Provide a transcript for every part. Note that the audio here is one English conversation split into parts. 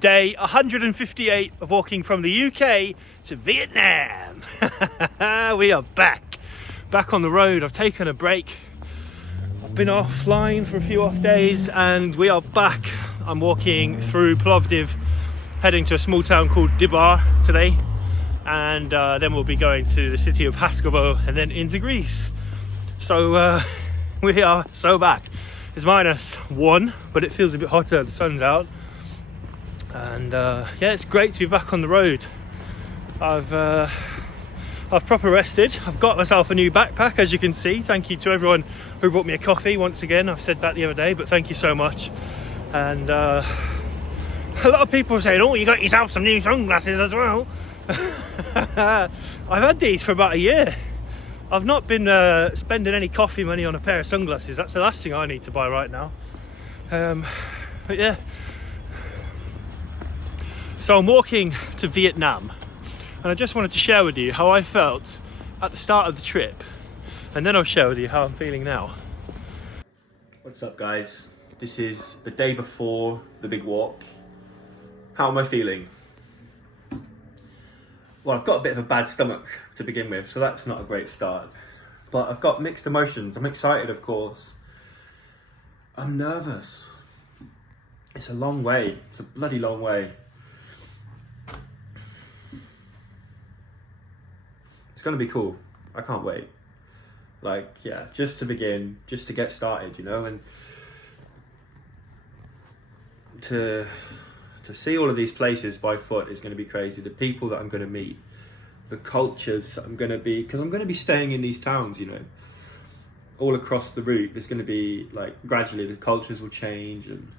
Day 158 of walking from the UK to Vietnam. We are back on the road. I've taken a break. I've been offline for a few off days and we are back. I'm walking through Plovdiv, heading to a small town called Dibar today, and then we'll be going to the city of Haskovo and then into Greece. So we are so back. It's -1, but it feels a bit hotter. The sun's out. And yeah, it's great to be back on the road. I've proper rested. I've got myself a new backpack, as you can see. Thank you to everyone who brought me a coffee once again. I've said that the other day, but thank you so much. And a lot of people are saying, oh, you got yourself some new sunglasses as well. I've had these for about a year. I've not been spending any coffee money on a pair of sunglasses. That's the last thing I need to buy right now. But yeah. So I'm walking to Vietnam, and I just wanted to share with you how I felt at the start of the trip, and then I'll share with you how I'm feeling now. What's up, guys? This is the day before the big walk. How am I feeling? Well, I've got a bit of a bad stomach to begin with, so that's not a great start. But I've got mixed emotions. I'm excited, of course. I'm nervous. It's a long way. It's a bloody long way. It's gonna be cool. I can't wait. Like, yeah, just to begin, just to get started, you know, and to see all of these places by foot is gonna be crazy. The people that I'm gonna meet, the cultures I'm gonna be, because I'm gonna be staying in these towns, you know, all across the route. There's gonna be, like, gradually the cultures will change and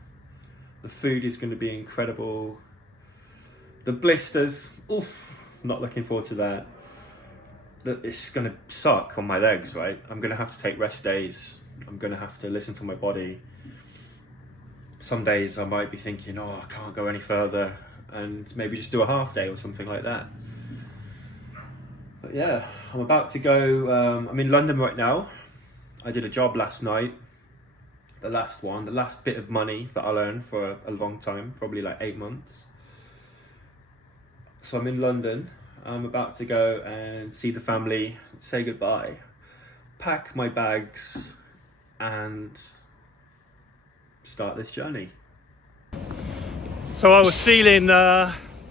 the food is gonna be incredible. The blisters, oof, not looking forward to that. It's gonna suck on my legs, right? I'm gonna have to take rest days. I'm gonna have to listen to my body. Some days I might be thinking, oh, I can't go any further, and maybe just do a half day or something like that. But yeah, I'm about to go. I'm in London right now. I did a job last night, the last one, the last bit of money that I'll earn for a long time, probably like 8 months. So I'm in London. I'm about to go and see the family, say goodbye, pack my bags and start this journey. So I was feeling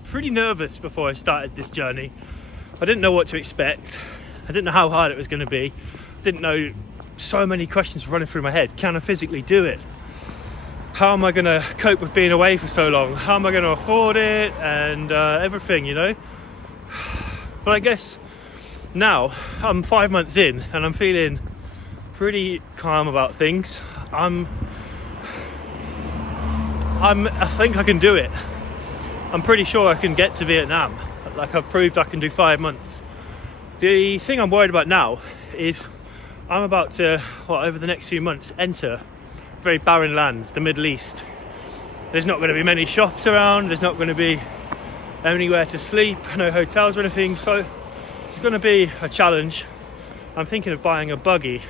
pretty nervous before I started this journey. I didn't know what to expect. I didn't know how hard it was going to be. I didn't know, so many questions were running through my head. Can I physically do it? How am I going to cope with being away for so long? How am I going to afford it? And everything, you know? But I guess now I'm 5 months in and I'm feeling pretty calm about things. I think I can do it. I'm pretty sure I can get to Vietnam. Like, I've proved I can do 5 months. The thing I'm worried about now is I'm about to, over the next few months, enter very barren lands, the Middle East. There's not going to be many shops around. There's not going to be anywhere to sleep, no hotels or anything, so it's going to be a challenge. I'm thinking of buying a buggy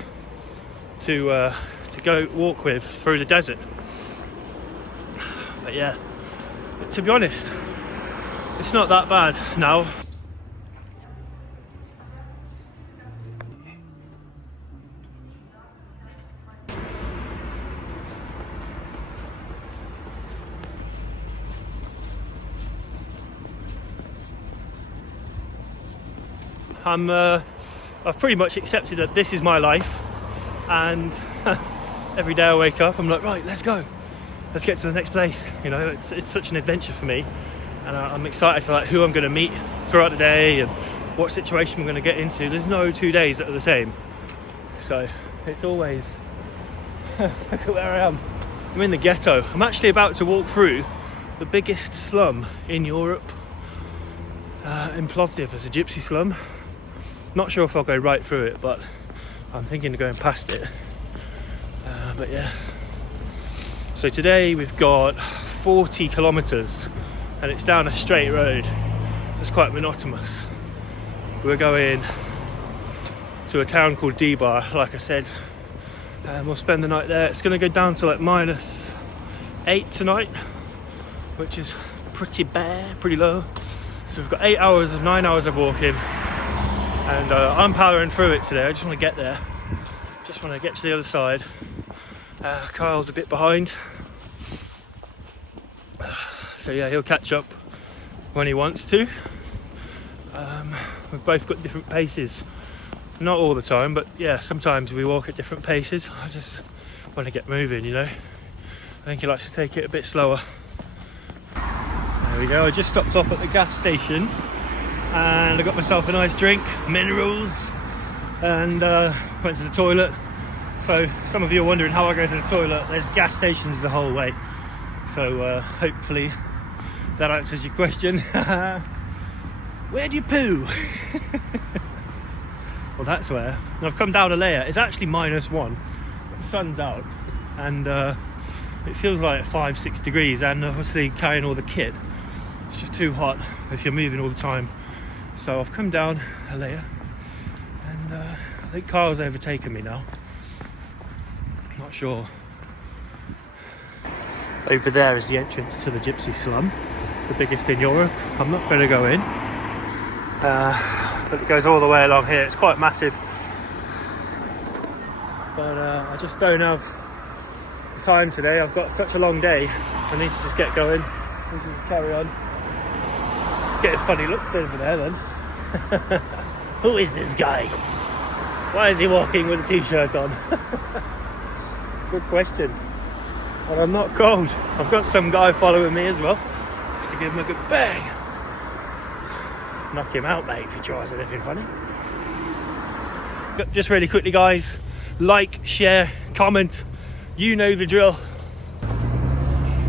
to go walk with through the desert. But yeah, to be honest, it's not that bad now. I've pretty much accepted that this is my life, and every day I wake up I'm like, right, let's go, let's get to the next place. You know, it's such an adventure for me, and I'm excited for like who I'm going to meet throughout the day and what situation I'm going to get into. There's no 2 days that are the same, so it's always look at where I am. I'm in the ghetto. I'm actually about to walk through the biggest slum in Europe. In Plovdiv, there's a gypsy slum. Not sure if I'll go right through it, but I'm thinking of going past it. But yeah. So today we've got 40 kilometers and it's down a straight road. It's quite monotonous. We're going to a town called Dibar, like I said, and we'll spend the night there. It's going to go down to like -8 tonight, which is pretty bad, pretty low. So we've got 8 hours of 9 hours of walking, and I'm powering through it today. I just want to get there. Just want to get to the other side. Kyle's a bit behind. So yeah, he'll catch up when he wants to. We've both got different paces. Not all the time, but yeah, sometimes we walk at different paces. I just want to get moving, you know. I think he likes to take it a bit slower. There we go. I just stopped off at the gas station and I got myself a nice drink, minerals, and went to the toilet. So some of you are wondering how I go to the toilet. There's gas stations the whole way. So hopefully that answers your question. Where do you poo? Well, that's where. And I've come down a layer. It's actually -1. The sun's out, and it feels like 5-6 degrees. And obviously carrying all the kit, it's just too hot if you're moving all the time. So I've come down a layer, and I think Kyle's overtaken me now. Not sure. Over there is the entrance to the Gypsy Slum, the biggest in Europe. I'm not going to go in. But it goes all the way along here. It's quite massive, but I just don't have the time today. I've got such a long day. I need to just get going. We can carry on. Getting funny looks over there then. Who is this guy? Why is he walking with a t-shirt on? Good question. And I'm not cold. I've got some guy following me as well, just to give him a good bang. Knock him out, mate, if he tries anything funny. Just really quickly, guys, like, share, comment, you know the drill.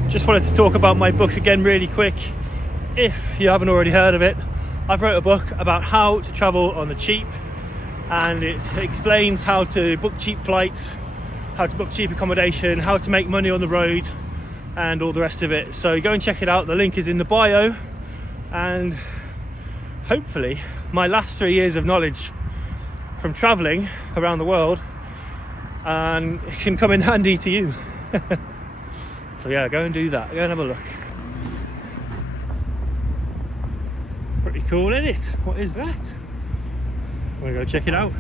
Just wanted to talk about my book again really quick. If you haven't already heard of it, I've wrote a book about how to travel on the cheap, and it explains how to book cheap flights, how to book cheap accommodation, how to make money on the road, and all the rest of it. So go and check it out. The link is in the bio, and hopefully my last 3 years of knowledge from traveling around the world, and it can come in handy to you. So yeah, go and do that. Go and have a look. Pretty cool, isn't it? What is that? I'm gonna go check it out.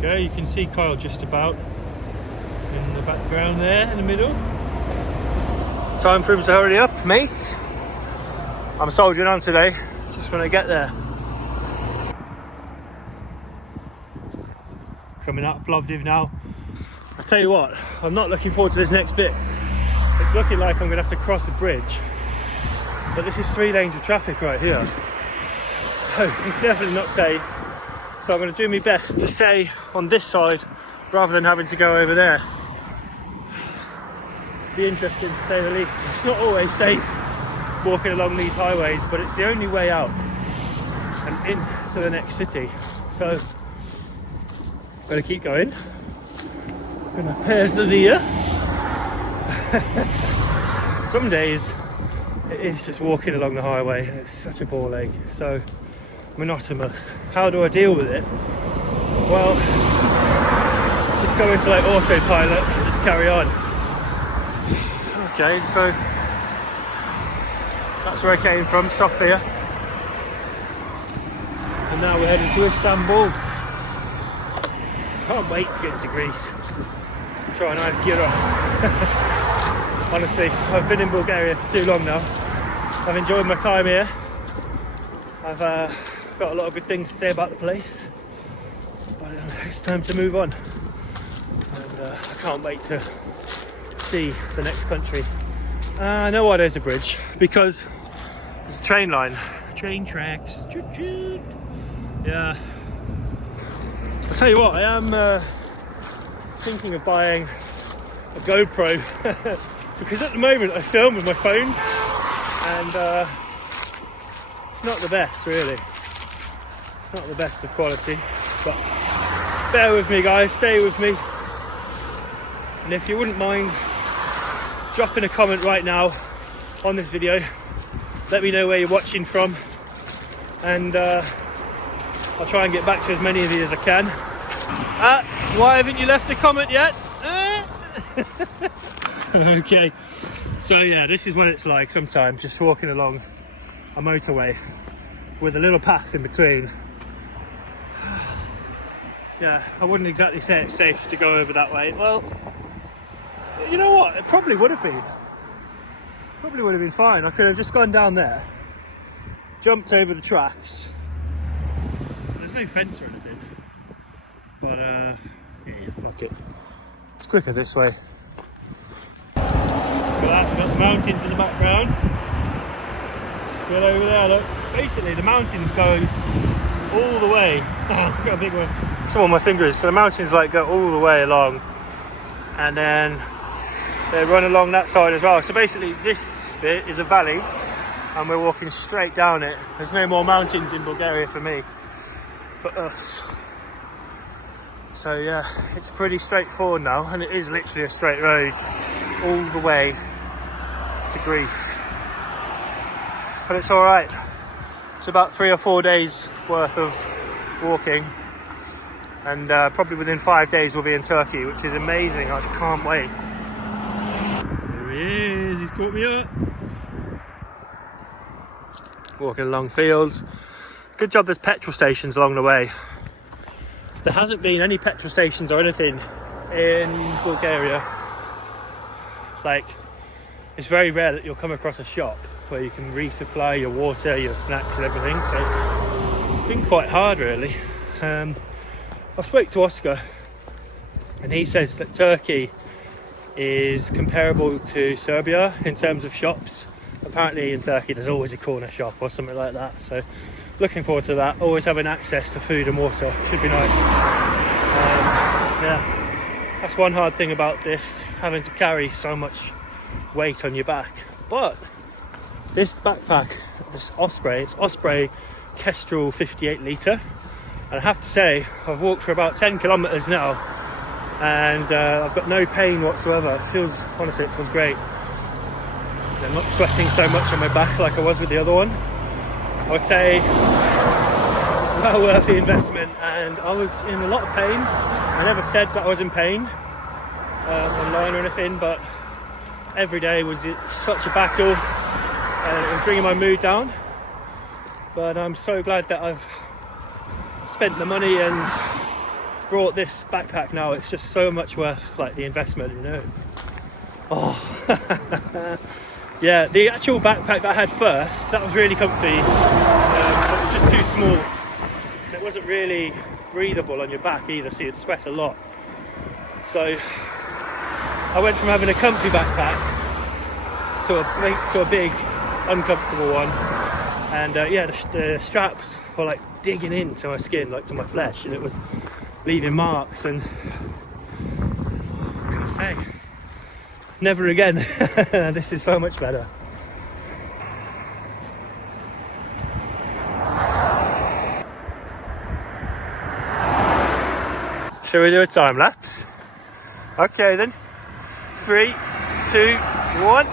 There you can see Kyle just about in the background there in the middle. Time for him to hurry up, mate. I'm soldiering on today, just when I get there. Coming out of Plovdiv now. I tell you what, I'm not looking forward to this next bit. It's looking like I'm gonna have to cross a bridge, but this is 3 lanes of traffic right here, so it's definitely not safe. So I'm going to do my best to stay on this side rather than having to go over there. Be interesting to say the least. It's not always safe walking along these highways, but it's the only way out and into the next city. So I'm going to keep going. I'm going to persevere. Some days it is just walking along the highway and it's such a ball ache. So monotonous. How do I deal with it? Well, just go into like autopilot and just carry on. Okay, so that's where I came from, Sofia, and now we're heading to Istanbul. Can't wait to get into Greece. Try a nice gyros. Honestly, I've been in Bulgaria for too long now. I've enjoyed my time here. I've got a lot of good things to say about the place, but it's time to move on, and I can't wait to see the next country. I know why there's a bridge, because there's a train line, train tracks. Choo choo. Yeah, I'll tell you what, I am thinking of buying a GoPro because at the moment I film with my phone, and it's not the best really. It's not the best of quality, but bear with me guys, stay with me. And if you wouldn't mind dropping a comment right now on this video, let me know where you're watching from, and I'll try and get back to as many of you as I can. Why haven't you left a comment yet? Okay, so yeah, this is what it's like sometimes, just walking along a motorway with a little path in between. Yeah, I wouldn't exactly say it's safe to go over that way. Well, you know what, it probably would have been. Probably would have been fine. I could have just gone down there, jumped over the tracks. There's no fence or anything, but yeah, fuck it. It's quicker this way. We've got the mountains in the background. Still over there, look. Basically, the mountains go all the way. I've got a big one. Some on my fingers. So the mountains like go all the way along, and then they run along that side as well. So basically, this bit is a valley, and we're walking straight down it. There's no more mountains in Bulgaria for me, for us. So yeah, it's pretty straightforward now, and it is literally a straight road all the way to Greece. But it's all right. It's about 3 or 4 days worth of walking, and probably within 5 days we'll be in Turkey, which is amazing. I can't wait. There he is, he's caught me up. Walking along fields. Good job there's petrol stations along the way. There hasn't been any petrol stations or anything in Bulgaria. Like, it's very rare that you'll come across a shop where you can resupply your water, your snacks and everything, so it's been quite hard really. I spoke to Oscar and he says that Turkey is comparable to Serbia in terms of shops. Apparently in Turkey there's always a corner shop or something like that, so looking forward to that. Always having access to food and water should be nice. Yeah, that's one hard thing about this, having to carry so much weight on your back. But this backpack, this Osprey, it's Osprey Kestrel 58 litre, and I have to say I've walked for about 10 kilometers now, and I've got no pain whatsoever. It feels, honestly, it feels great. I'm not sweating so much on my back like I was with the other one. I would say it's well worth the investment, and I was in a lot of pain. I never said that I was in pain online or anything, but every day was such a battle. It was bringing my mood down, but I'm so glad that I've spent the money and brought this backpack now. It's just so much worth like the investment, you know. Oh. Yeah, the actual backpack that I had first, that was really comfy, but it was just too small. And it wasn't really breathable on your back either, so you'd sweat a lot. So I went from having a comfy backpack to a big uncomfortable one, and yeah, the straps were like digging into my skin, like to my flesh, and it was leaving marks. And what can I say? Never again. This is so much better. Shall we do a time lapse? Okay then. 3, 2, 1.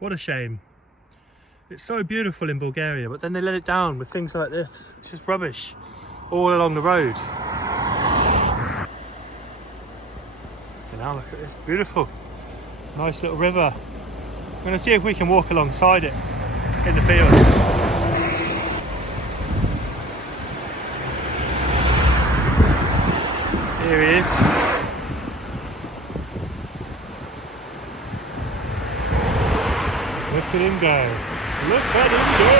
What a shame. It's so beautiful in Bulgaria, but then they let it down with things like this. It's just rubbish all along the road. And now look at this, beautiful. Nice little river. I'm going to see if we can walk alongside it in the fields. Here he is. Look at him go. Look at him go.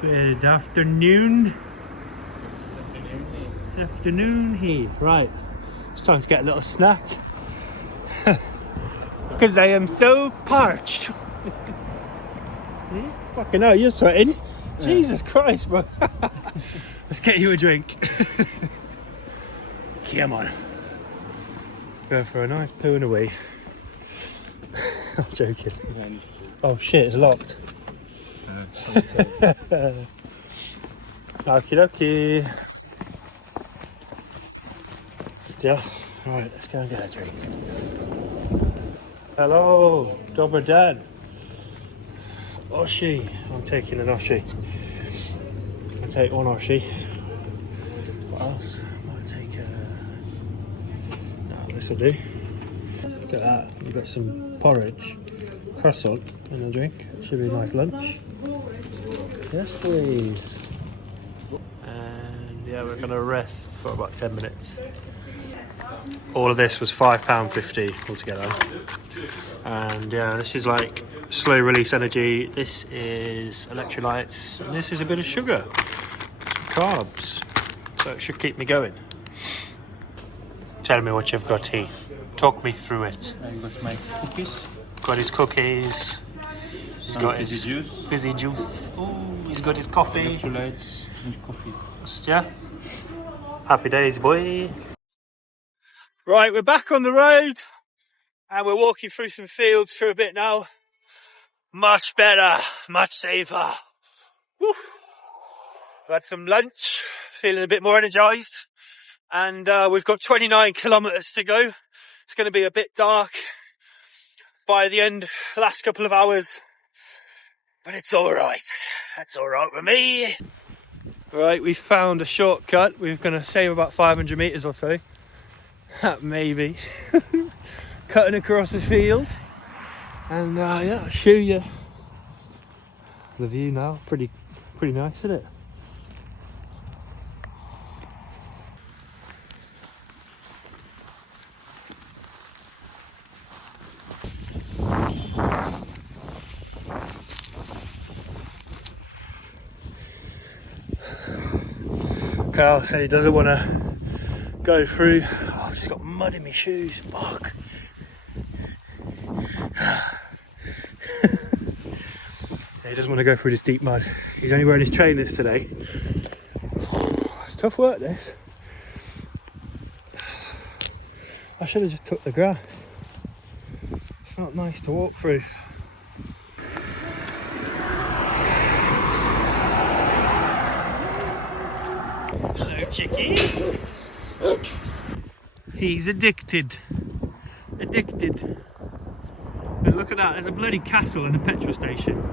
Good afternoon. Good afternoon here. Right. It's time to get a little snack. Because I am so parched. Fucking hell, you're sweating. Yeah. Jesus Christ, bro. Let's get you a drink. Come on. Going for a nice poo and a wee. I'm joking. Oh shit, it's locked. Okie dokie. Still. Right, let's go and get a drink. Hello, Dobber Dad. Oshi. I'm taking an Oshi. I'll take one Oshi. What else? I might take no, this'll do. Look at that. We've got some porridge, croissant, and a drink. Should be a nice lunch. Yes, please. And yeah, we're gonna rest for about 10 minutes. All of this was £5.50 altogether. And yeah, this is like slow release energy. This is electrolytes, and this is a bit of sugar, some carbs. So it should keep me going. Tell me what you've got, Heath. Talk me through it. I've got my cookies. Got his cookies. He's got his fizzy juice. Ooh, he's got his coffee. Electrolytes and coffee. Yeah. Happy days, boy. Right, we're back on the road and we're walking through some fields for a bit now. Much better, much safer. Woo. We've had some lunch, feeling a bit more energised, and we've got 29 kilometres to go. It's going to be a bit dark by the end, last couple of hours, but it's alright. That's alright with me. Right, we found a shortcut. We're going to save about 500 metres or so. Maybe. Cutting across the field. And yeah, I'll show you the view now. Pretty nice, isn't it? Carl said he doesn't want to go through. Oh, I've just got mud in my shoes. Fuck. He doesn't want to go through this deep mud. He's only wearing his trainers today. It's tough work, this. I should have just took the grass. It's not nice to walk through. Hello, chickie. He's addicted. Addicted. But look at that, there's a bloody castle and a petrol station.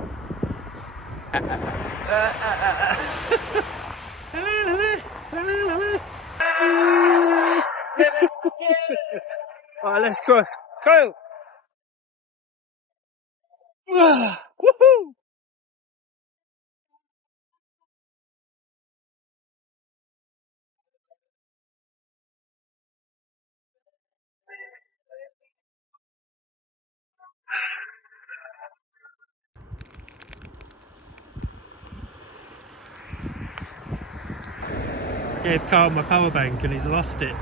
Alright, let's cross. Kyle! Woohoo! I gave Carl my power bank and he's lost it.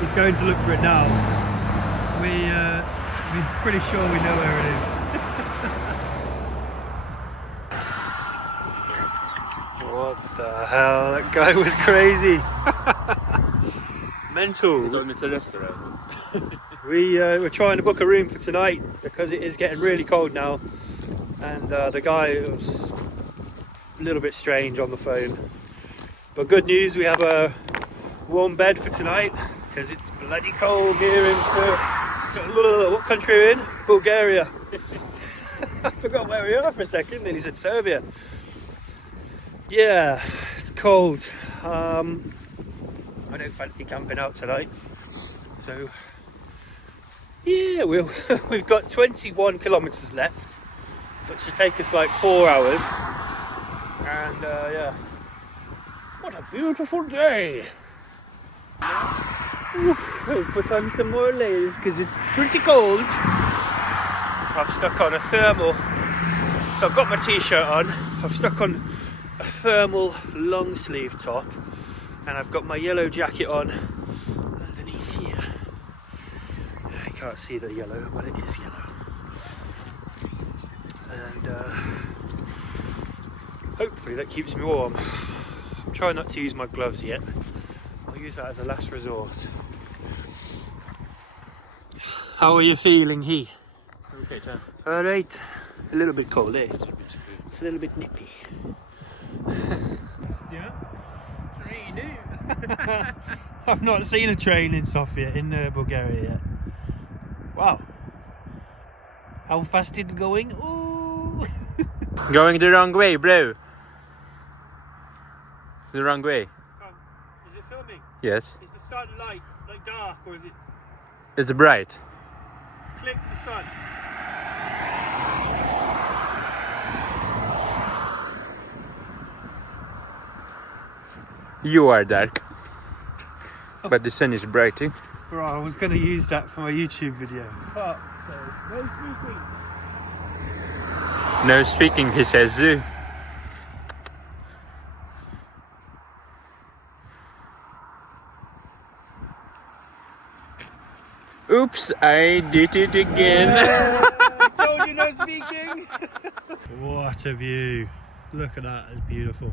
He's going to look for it now. We're pretty sure we know where it is. What the hell? That guy was crazy. Mental. He told me it's a restaurant. We're trying to book a room for tonight because it is getting really cold now. And the guy was a little bit strange on the phone. But good news, we have a warm bed for tonight because it's bloody cold here in what country we're in? Bulgaria. I forgot where we are for a second and he said Serbia. Yeah, it's cold. I don't fancy camping out tonight. So yeah, we've got 21 kilometres left. So it should take us like 4 hours. And yeah. What a beautiful day! I'll put on some more layers because it's pretty cold. I've stuck on a thermal, so I've got my t-shirt on. I've stuck on a thermal long sleeve top, and I've got my yellow jacket on underneath here. I can't see the yellow, but it is yellow. And hopefully that keeps me warm. I'm trying not to use my gloves yet. I'll use that as a last resort. How are you feeling here? Okay, Tom. Alright. A little bit cold, eh? It's a little bit nippy. I've not seen a train in Sofia, in Bulgaria yet. Wow. How fast is it going? Ooh. Going the wrong way, bro. It's the wrong way. Is it filming? Yes. Is the sun light, like dark, or is it? It's bright. Click the sun. You are dark. But the sun is bright too. Right, I was going to use that for my YouTube video. But, so, no speaking. No speaking, he says. Oops, I did it again. I told you no speaking. What a view. Look at that, it's beautiful.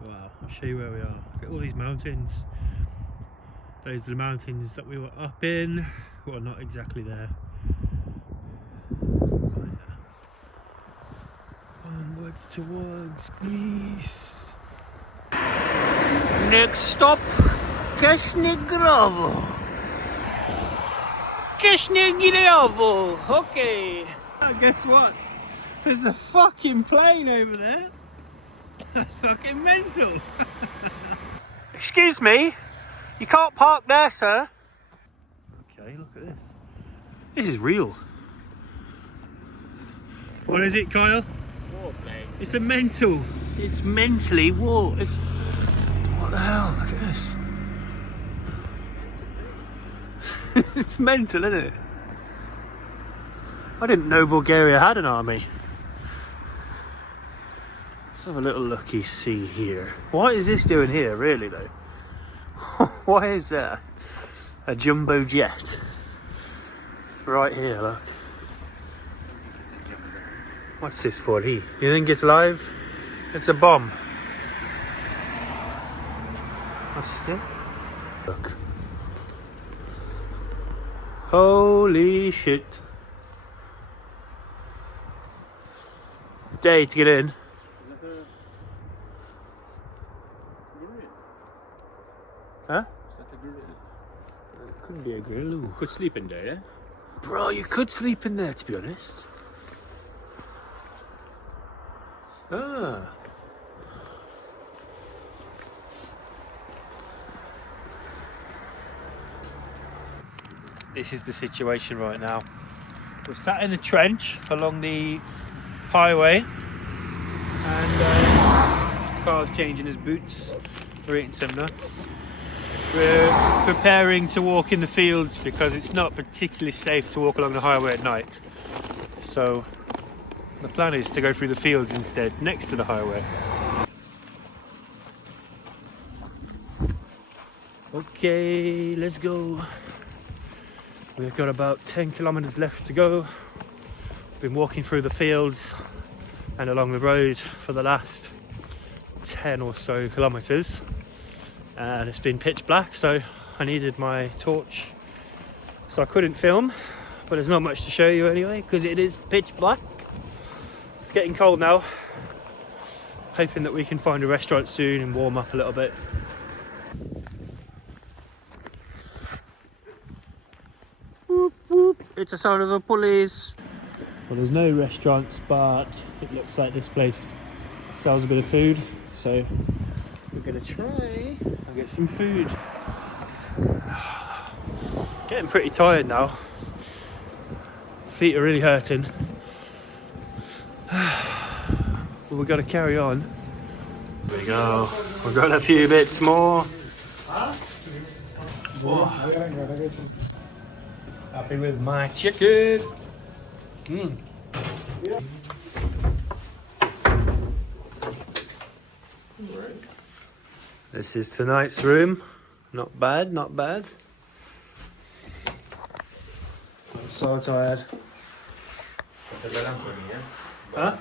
Wow, I'll show you where we are. Look at all these mountains. Those are the mountains that we were up in. Well, not exactly there. Onwards towards Greece. Next stop, Kashnigrovo. Kashnigrovo. Okay. Guess what? There's a fucking plane over there. That's fucking mental. Excuse me, you can't park there, sir. Okay, look at this. This is real. What is it, Kyle? Warplane. It's a mental. It's mentally war. It's what the hell? Look at this. It's mental, isn't it? I didn't know Bulgaria had an army. Let's have a little looky see here. What is this doing here, really, though? Why is there a jumbo jet right here? Look. What's this for? You think it's live? It's a bomb. What's it? Look. Holy shit. Day to get in. Huh? It couldn't be a grill. Could sleep in there, yeah? Bro, you could sleep in there, to be honest. Ah. This is the situation right now. We're sat in the trench along the highway, and Carl's changing his boots. We're eating some nuts. We're preparing to walk in the fields because it's not particularly safe to walk along the highway at night. So the plan is to go through the fields instead, next to the highway. Okay, let's go. We've got about 10 kilometers left to go. We've been walking through the fields and along the road for the last 10 or so kilometers. And it's been pitch black, so I needed my torch. So I couldn't film, but there's not much to show you anyway, because it is pitch black. It's getting cold now. Hoping that we can find a restaurant soon and warm up a little bit. Whoop, whoop. It's the sound of the police. Well, there's no restaurants, but it looks like this place sells a bit of food. So we're gonna try and get some food. Getting pretty tired now. Feet are really hurting. But we've got to carry on. There we go. We've got a few bits more. Whoa. Happy with my chicken. This is tonight's room. Not bad, not bad. I'm so tired. Huh?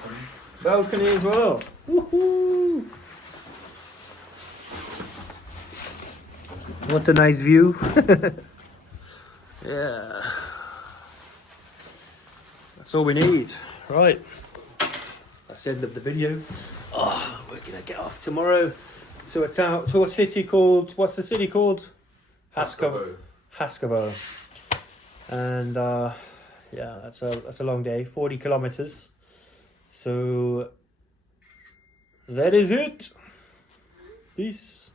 Balcony as well. Woohoo! What a nice view. Yeah. That's all we need. Right. That's the end of the video. Oh, we're gonna get off tomorrow to a town, to a city called, what's the city called? Haskovo. And yeah, that's a long day, 40 kilometers. So that is it. Peace.